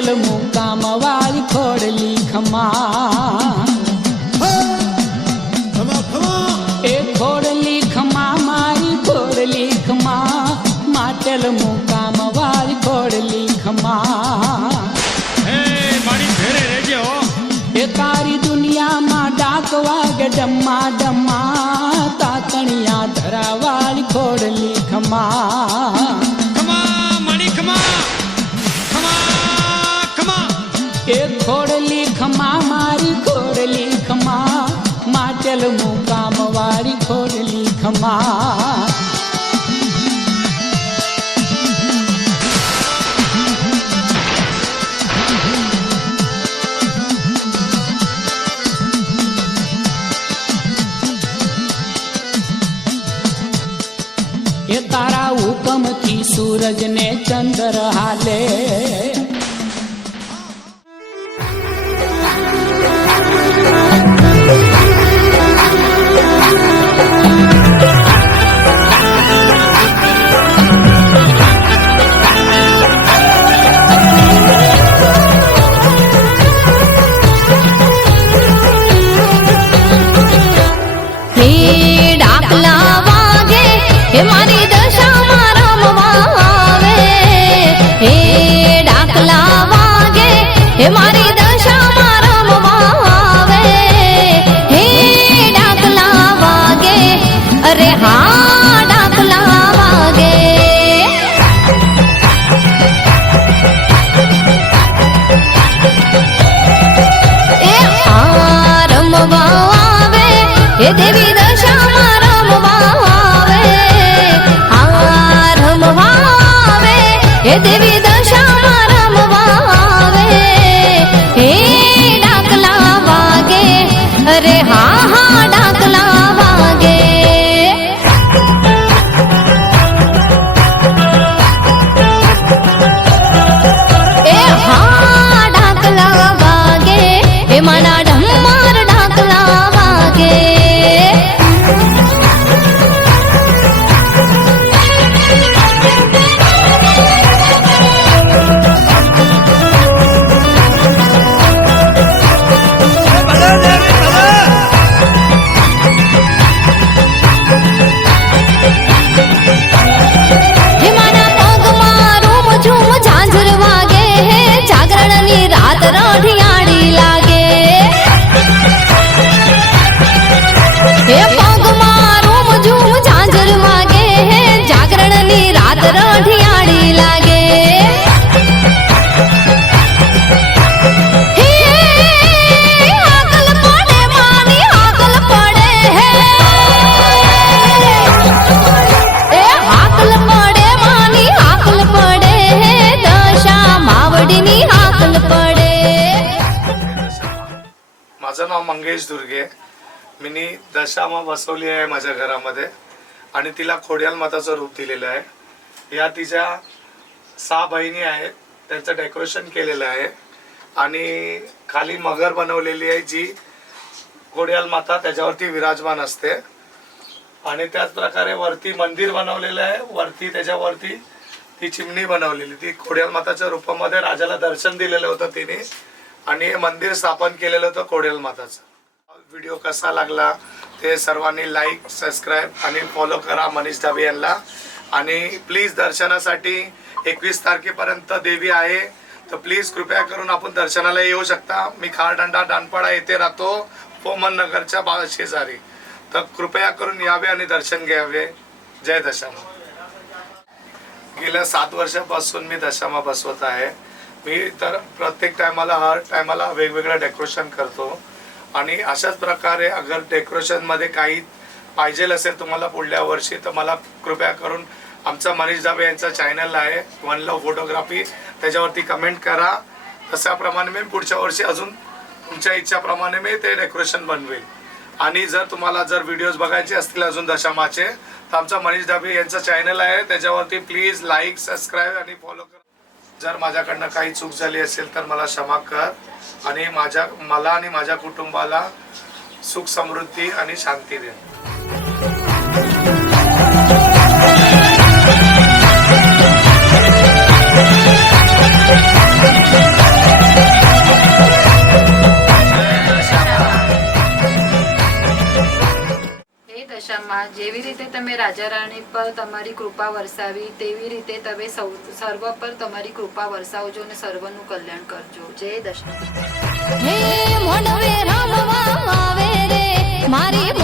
माटेल मुकाम वाली खोडली खमा ए खोडली खमा मारी खोडली खमा माटेल मुकाम वाली खोडली खमा ए तारी दुनिया मा डाक वागे डम्मा डम्मा तातणिया धरा वाली खोडली खमा एक खोडली खमा मारी खोडली खमा माटेल मुकाम वाली खोडली खमा ये तारा हुकम थी सूरज ने चंद्र हाले मारी दशा मारम वावे हे डाकला वागे हे मारी दशा मारम वावे हे डाकला वागे अरे हाँ डाकला वागे ए आरम वावे हे देवी दशा मारम वावे हे देवी दशा मारम वावे हे डाकला वागे अरे हाँ हाँ डाकला वागे ए हाँ डाकला वागे हे मना ढम्मार डाकला वागे रात रोढ़ियाड़ी लागे हे पग मारूम झूम झांझर वागे हे जागरण नी रात रोढ़ियाड़ी लागे हे हाकल पड़े मानी हाकल पड़े हे हाकल पड़े मानी हाकल पड़े हे दशा मावडी नी हाकल पड़े माझं नाव मंगेश दुर्गे मी दशामा बसवली आहे माझ्या घरामध्ये आणि तिला खोड्याल माताचं रूप दिलेलं आहे। या तिच्या 6 बहिणी आहेत, त्यांचं डेकोरेशन केलेलं आहे आणि खाली मगर बनवलेली आहे जी खोड्याल माता त्याच्यावरती विराजमान असते आणि त्याच प्रकारे वरती मंदिर बनवलेलं आहे, वरती त्याच्यावरती ती चिमणी बनवलेली, ती खोड्याल माताच्या रूपामध्ये राजाला दर्शन दिलेलं होतं तिने आणि हे मंदिर स्थापन केलेलं होतं खोड्याल माताचं। व्हिडिओ कसा लागला ते सर्वांनी लाईक सबस्क्राईब आणि फॉलो करा मनीष ढाबे यांना आणि प्लीज दर्शनासाठी 21 तारखेपर्यंत देवी आहे तर प्लीज कृपया करून आपण दर्शनाला येऊ शकता। मी खारडंडा दानपाडा येथे राहतो पोमन नगरच्या शेजारी, तर कृपया करून यावे आणि दर्शन घ्यावे। जय दशामा। गेल्या 7 वर्षापासून मी दशामा बसवत आहे। मी तर प्रत्येक टायमाला हर टायमाला वेगवेगळं डेकोरेशन करतो आणि अशाच प्रकारे अगर डेकोरेशन मध्ये काही पाहिजे असेल तुम्हाला पुढल्या वर्षी तर मला कृपया करून आमचा मनीष ढाबे यांचा चॅनल आहे वन लव फोटोग्राफी, त्याच्यावरती कमेंट करा। तशाप्रमाणे मी पुढच्या वर्षी अजून तुमच्या इच्छाप्रमाणे मी ते डेकोरेशन बनवेल। आणि जर तुम्हाला जर व्हिडिओज बघायचे असतील अजून दशामाचे तर आमचा मनीष ढाबे यांचा चॅनल आहे त्याच्यावरती प्लीज लाईक सबस्क्राईब आणि फॉलो करा। जर माझ्याकडनं काही चूक झाली असेल तर मला क्षमा कर आणि मला आणि माझ्या कुटुंबाला सुख समृद्धी आणि शांती दे। દશામાં જેવી રીતે તમે રાજા રાણી પર તમારી કૃપા વરસાવી તેવી રીતે તમે સર્વ પર તમારી કૃપા વરસાવજો અને સર્વનું કલ્યાણ કરજો. જય દશામાં. હે મોઢવે રામવા આવે રે મારી